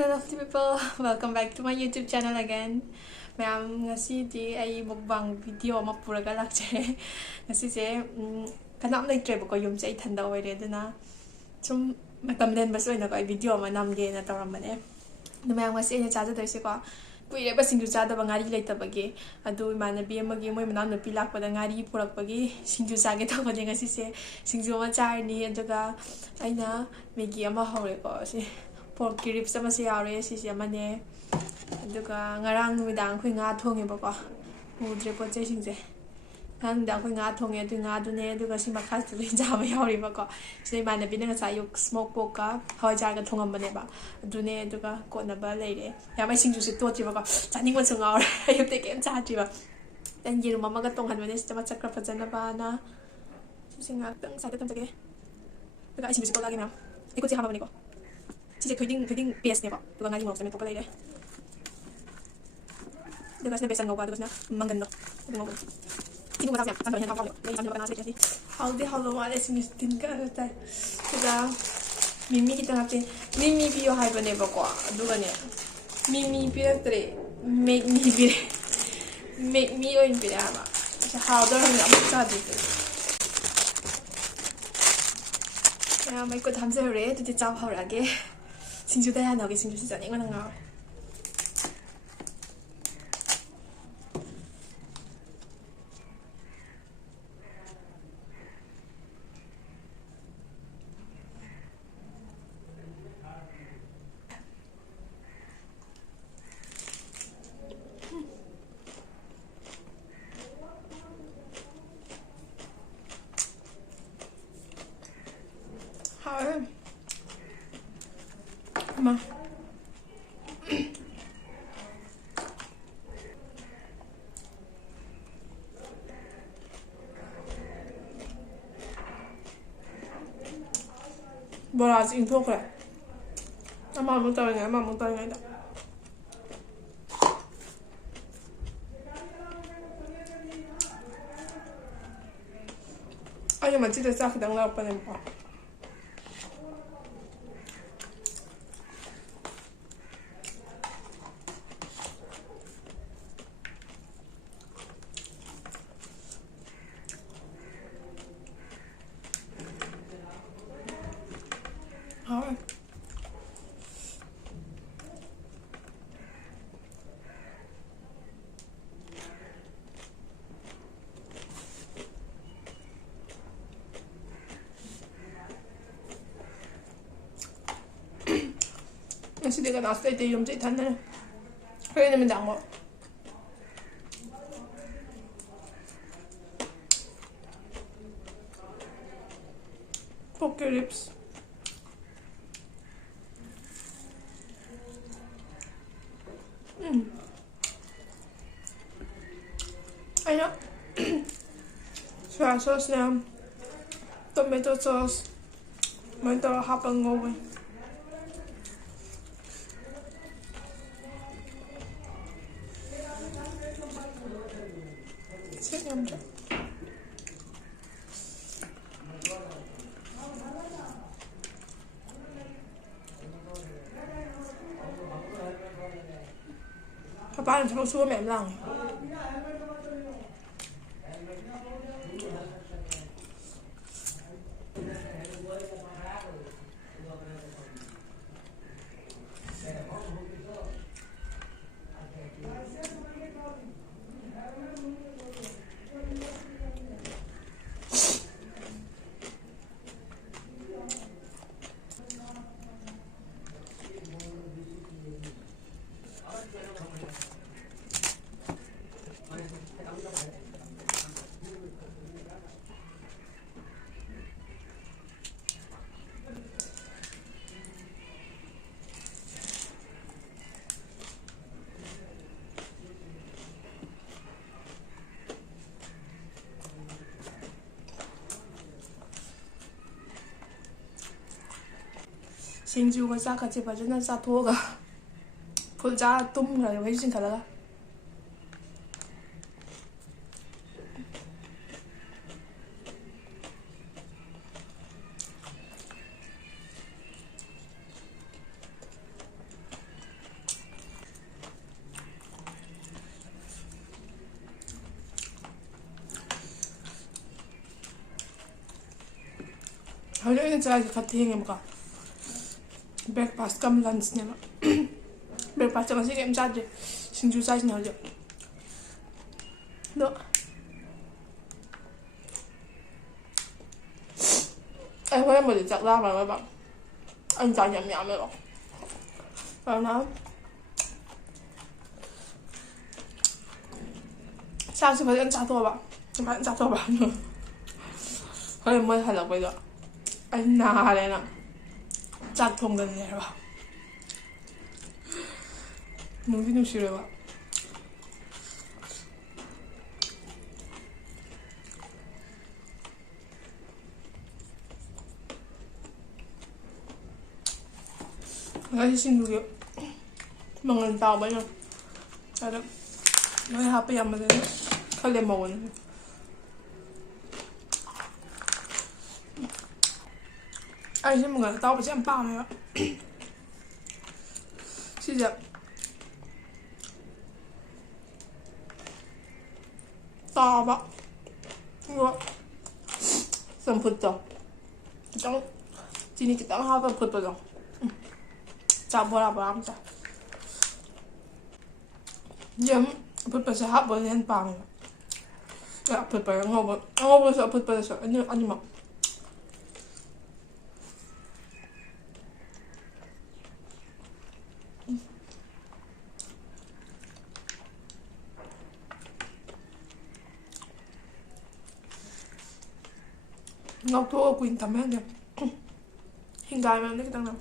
Lovely people, welcome back to my YouTube channel again. Mayam ngasidi ay mukbang video ama puraga lakjare. Ngasise kanam leitre bako yum chai thanda oire duna sum matam den bas oina ko ai video ama namge na tawramane. Mayam ngasi ene chaja doise ko kuire ba singju chada ba ngari leitabage adu imanabi amagi moi manam no pilak pada ngari purakpagi singju chage tawade ngasise singju ma charni aduga aina megi ama hore ko si pork ribs ama si yaure si amane aduga ngarang numidang khoi nga thonge bako udre po chai singje nang da khoi nga thonge adu nga du ne aduga si makhas tu jama yaure bako si imanabi na sa yuk smoke pork ka hoi jar ga thongam bane ba adu ne aduga ko na ba leire yamai singju si to chi bako chaning wa chung aure ayuk te kem cha chi ba dan yiru mama ga tong han bane si ma chakra phajana ba na singa tang sa ta tam tage aduga ai singju si to lagi na iko chi hama bane ko Sisi kuding PS niya po. Diba nga yung mga samin po pala yun. Diba na besan nga ba? Diba na manggano. Diba nga. Sino mo siya? Saan ba niya nakakawali? Diba yung sabi kasi. Haldi halo wala sinistin ka. Diba? Mimi kita natin. Mimi piyo hai ba niya ko? Diba niya? Mimi piyo tre. Make me piyo. Make me o yung piyo ba? Kasi haldo lang niya. Sa dito. Kaya may ko tamsa rin. Dito chao haurage. Singju daya nagi singju si jani ngana ngaw. Ma. Bora in thuốc rồi. Ama muốn tơi ngay, ama muốn tơi ngay đó. Ai mà chỉ được sao khi đang lao bên em bỏ. Kasi 내가 났을 때 염증이 닿네. 왜냐면 나 뭐. Pork ribs. 아니야. Soya sauce nè, tomato sauce, mới tao hấp bằng ngô. Các bạn không xua mềm lòng. Singju sa 같이 봐주는 사 도가 볼자 똥을 해주신 가다가 ꯍꯧꯖꯤꯛ ꯑꯩꯅ ꯆꯥꯔꯤꯁꯦ ꯈꯔ ꯊꯦꯡꯉꯦꯕꯀꯣ breakfast ꯀꯝ ꯂꯟꯁꯅꯦꯕ breakfast ꯉꯁꯤ ꯀꯩꯝ ꯆꯥꯗ꯭ꯔꯤ ꯁꯤꯡꯖꯨ ꯆꯥꯏꯁꯤꯅ ꯍꯧꯖꯤꯛ ꯑꯗꯣ ꯑꯩ ꯍꯣꯔꯦꯟꯕꯨꯗꯤ ꯆꯥꯛ ꯂꯥꯝꯃꯔꯣꯏꯕ ꯑꯩꯅ ꯆꯥꯛ ꯌꯥꯝ ꯌꯥꯝꯃꯦꯕ ꯑꯗꯨꯅ ꯆꯥꯛꯁꯦ ꯐꯖꯅ ꯆꯥꯊꯣꯛꯑꯕ ꯍꯣꯔꯦꯟ ꯃꯣꯏ ꯍꯜꯂꯛꯄꯩꯗꯣ ꯑꯩ ꯅꯥꯔꯦꯅ ꯆꯥꯛ ꯊꯣꯡꯗꯅꯦꯕ ꯅꯨꯡꯗꯤ ꯅꯨꯡꯁꯤꯔꯦꯕ ꯉꯁꯤ ꯁꯤꯡꯖꯨꯒꯤ ꯃꯪꯒꯟ ꯇꯥꯎꯕꯩꯅ ꯑꯗ ꯅꯣꯏ ꯍꯥꯞꯄ ꯌꯥꯝꯕꯗꯅ ꯈꯔ ꯂꯦꯝꯍꯧꯕꯅꯤ ꯑꯩꯁꯦ ꯃꯪꯒꯟ ꯑꯇꯥꯎꯕꯁꯦ ꯌꯥꯝ ꯄꯥꯝꯃꯦꯕ ꯁꯤꯁꯦ ꯇꯥꯎꯕ ꯑꯗꯨꯒ ꯆꯝꯐꯨꯠꯇꯣ ꯈꯤꯇꯪ ꯆꯤꯅꯤ ꯈꯤꯇꯪ ꯍꯥꯞꯄ ꯐꯨꯠꯄꯗꯣ ꯆꯥꯛ ꯕꯣꯔꯥ ꯑꯃ ꯆꯥꯏ ꯌꯥꯝ ꯑꯐꯨꯠꯄꯁꯦ ꯍꯥꯞꯄꯅ ꯍꯦꯟꯅ ꯄꯥꯝꯃꯦꯕ ꯑꯐꯨꯠꯄ ꯑꯉꯧꯕꯗꯁꯨ ꯑꯐꯨꯠꯄꯗꯁꯨ ꯑꯅꯤꯃꯛ ꯉꯧꯊꯣꯛꯑ ꯀꯨꯏꯅ ꯊꯝꯕ ꯌꯥꯗꯦ ꯍꯤꯡꯒꯥꯏ ꯃꯔꯝꯗ ꯈꯤꯇꯪ ꯅꯝ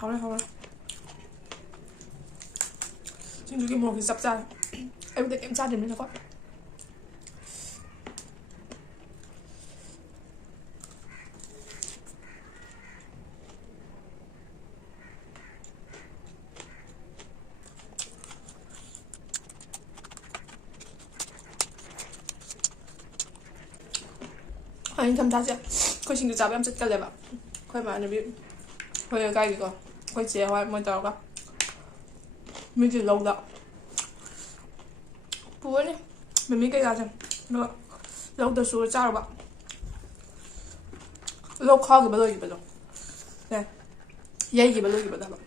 ꯍꯥꯎꯔꯦ ꯁꯤꯡꯖꯨꯒꯤ ꯃꯣꯔꯣꯛꯁꯦ ꯆꯞ ꯆꯥꯔꯦ ꯑꯌꯨꯛꯇ ꯀꯩꯝ ꯆꯥꯗ꯭ꯔꯤꯕꯅꯤꯅꯀꯣ ꯅꯤꯡꯊꯝꯊꯥꯁꯦ ꯑꯩꯈꯣꯏ ꯁꯤꯡꯖꯨ ꯆꯥꯕ ꯌꯥꯝ ꯆꯠꯀꯜꯂꯦꯕ ꯑꯩꯈꯣꯏ ꯏꯃꯥꯟꯅꯕꯤ ꯑꯩꯈꯣꯏ ꯂꯩꯀꯥꯏꯒꯤꯀꯣ ꯑꯩꯈꯣꯏ ꯆꯦ ꯍꯣꯏ ꯃꯣꯏ ꯇꯧꯔꯒ ꯃꯤꯒꯤ ꯂꯧꯗ ꯄꯨꯔꯅꯤ ꯃꯤꯃꯤ ꯀꯩꯀꯥꯁꯦ ꯑꯗꯨꯒ ꯂꯧꯗ ꯁꯨꯔ ꯆꯥꯔꯨꯕ ꯂꯧ ꯈꯥꯎꯈꯤꯕ ꯂꯣꯏꯈꯤꯕꯗꯣ ꯌꯩꯈꯤꯕ ꯂꯣꯏꯈꯤꯕꯗ ꯍꯥꯏꯕ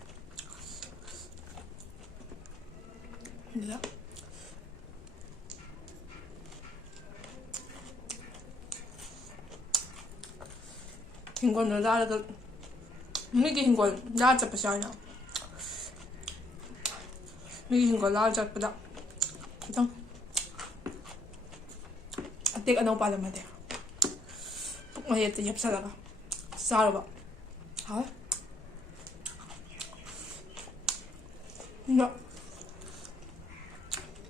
ꯑꯗꯨꯗ ꯍꯤꯡꯒꯣꯜꯗ ꯂꯥꯜꯂꯒ ꯃꯤꯒꯤ ꯍꯤꯡꯒꯣꯜ ꯂꯥꯜ ꯆꯠꯄꯁꯨ ꯌꯥꯎꯏꯅ ꯃꯤꯒꯤ ꯍꯤꯡꯒꯣꯜ ꯂꯥꯜ ꯆꯠꯄꯗ ꯈꯤꯇꯪ ꯑꯇꯦꯛ ꯑꯅꯧ ꯄꯥꯜꯂꯝꯃꯗꯤ ꯄꯨꯛ ꯃꯌꯦꯠꯇ ꯌꯦꯞꯁꯜꯂꯒ ꯆꯥꯔꯨꯕ ꯍꯥꯎꯋꯦ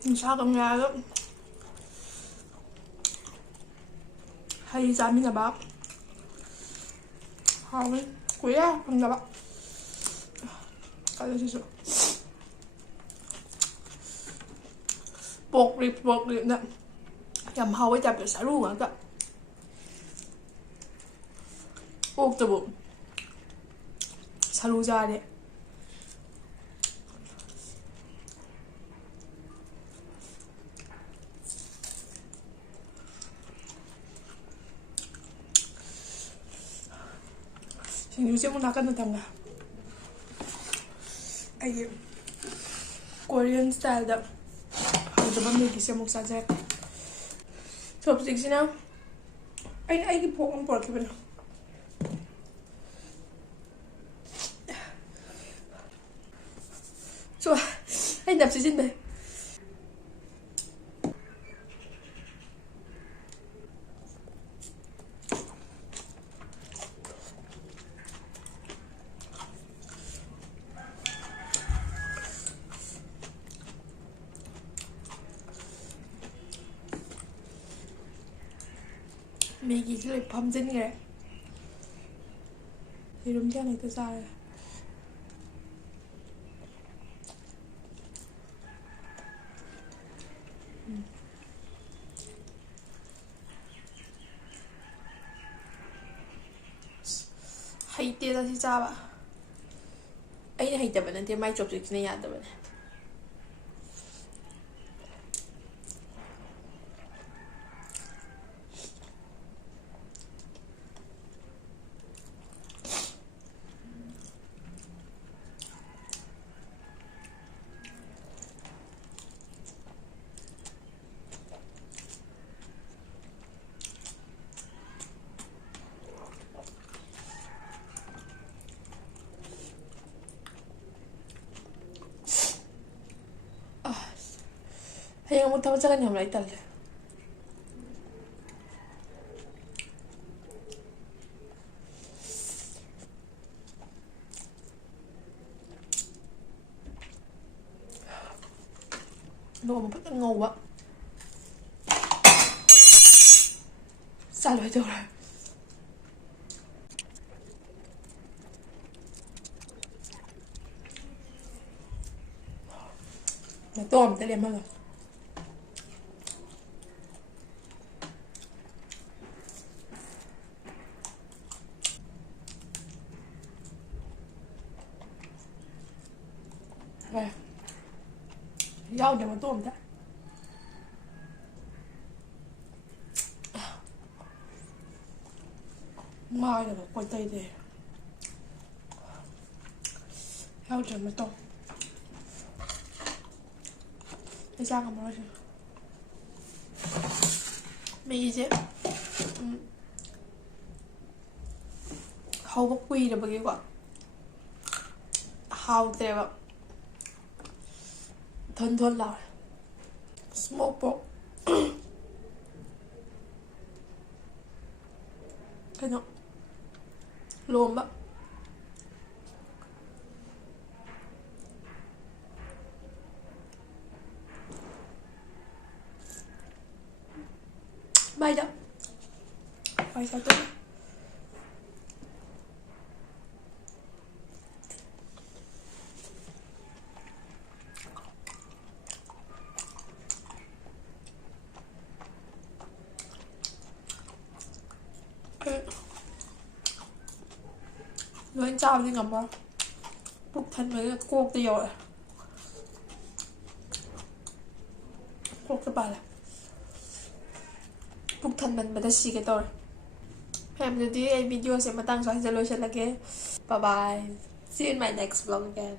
ꯅꯨꯡꯁꯥꯒ ꯌꯥꯏꯔꯒ ꯍꯩ ꯆꯥꯃꯤꯟꯅꯕ ꯍꯥꯎꯋꯤ ꯀꯨꯏꯔꯦ ꯐꯪꯗꯕ ꯑꯗꯨꯁꯤꯁꯨ ꯄꯣꯛ ꯔꯤꯞꯅ ꯌꯥꯝ ꯍꯥꯎꯋꯦ ꯇꯥꯏꯞꯇ ꯁꯔꯨ ꯉꯥꯛꯇ ꯑꯣꯛꯇꯕꯨ ꯁꯔꯨ ꯆꯥꯔꯦ ꯁꯤꯡꯖꯨꯁꯦ ꯑꯃꯨꯛ ꯅꯥꯀꯟꯗ ꯊꯝꯒ ꯑꯩꯒꯤ ꯀꯣꯔꯤꯌꯟ ꯁ꯭ꯇꯥꯏꯜꯗ ꯍꯧꯖꯕ ꯃꯦꯒꯤꯁꯦ ꯑꯃꯨꯛ ꯆꯥꯖꯔꯦ ꯆꯣꯞꯁꯇꯤꯛꯁꯤꯅ ꯑꯩꯅ ꯑꯩꯒꯤ ꯐꯣꯛ ꯑꯃ ꯄꯨꯔꯛꯈꯤꯕꯅꯦ ꯑꯩ ꯅꯞ ꯁꯤꯖꯤꯟꯕꯩ ꯃꯦꯒꯤꯁꯦ ꯂꯣꯏ ꯐꯝꯖꯤꯟꯈ꯭ꯔꯦ ꯌꯦꯔꯨꯝꯁꯦ ꯍꯦꯛꯇ ꯆꯥꯔꯦ ꯍꯩꯇꯦꯗ ꯁꯤ ꯆꯥꯕ ꯑꯩꯅ ꯍꯩꯇꯕ ꯅꯠꯇꯦ ꯃꯥꯏ ꯆꯣꯞꯁꯇꯤꯛꯁꯤꯅ ꯌꯥꯗꯕꯅꯦ hanyang magtawad sa kanya, right? Tal. Ano ba ang ngawa? Salo ito. Ito, ang tali mga. Okay. Yaw naman ito, ang tali. Mahal naman, kung tayo din. Yaw naman ito. Isa ka mo siya. May isip. Hawak kuy na bagay ko. Hawak tayo ba? Thon lang. Smoke pork. Ano? Lomba. Bye da. Bye sa to. Nói chào đi ngắm không? Bục thân với cô tiêu rồi. Cô cái bà này. Bục thân mình đã xì cái tôi. Em nếu đi video sẽ mà tăng xoay ra lôi chân là cái. Bye bye. See you in my next vlog again.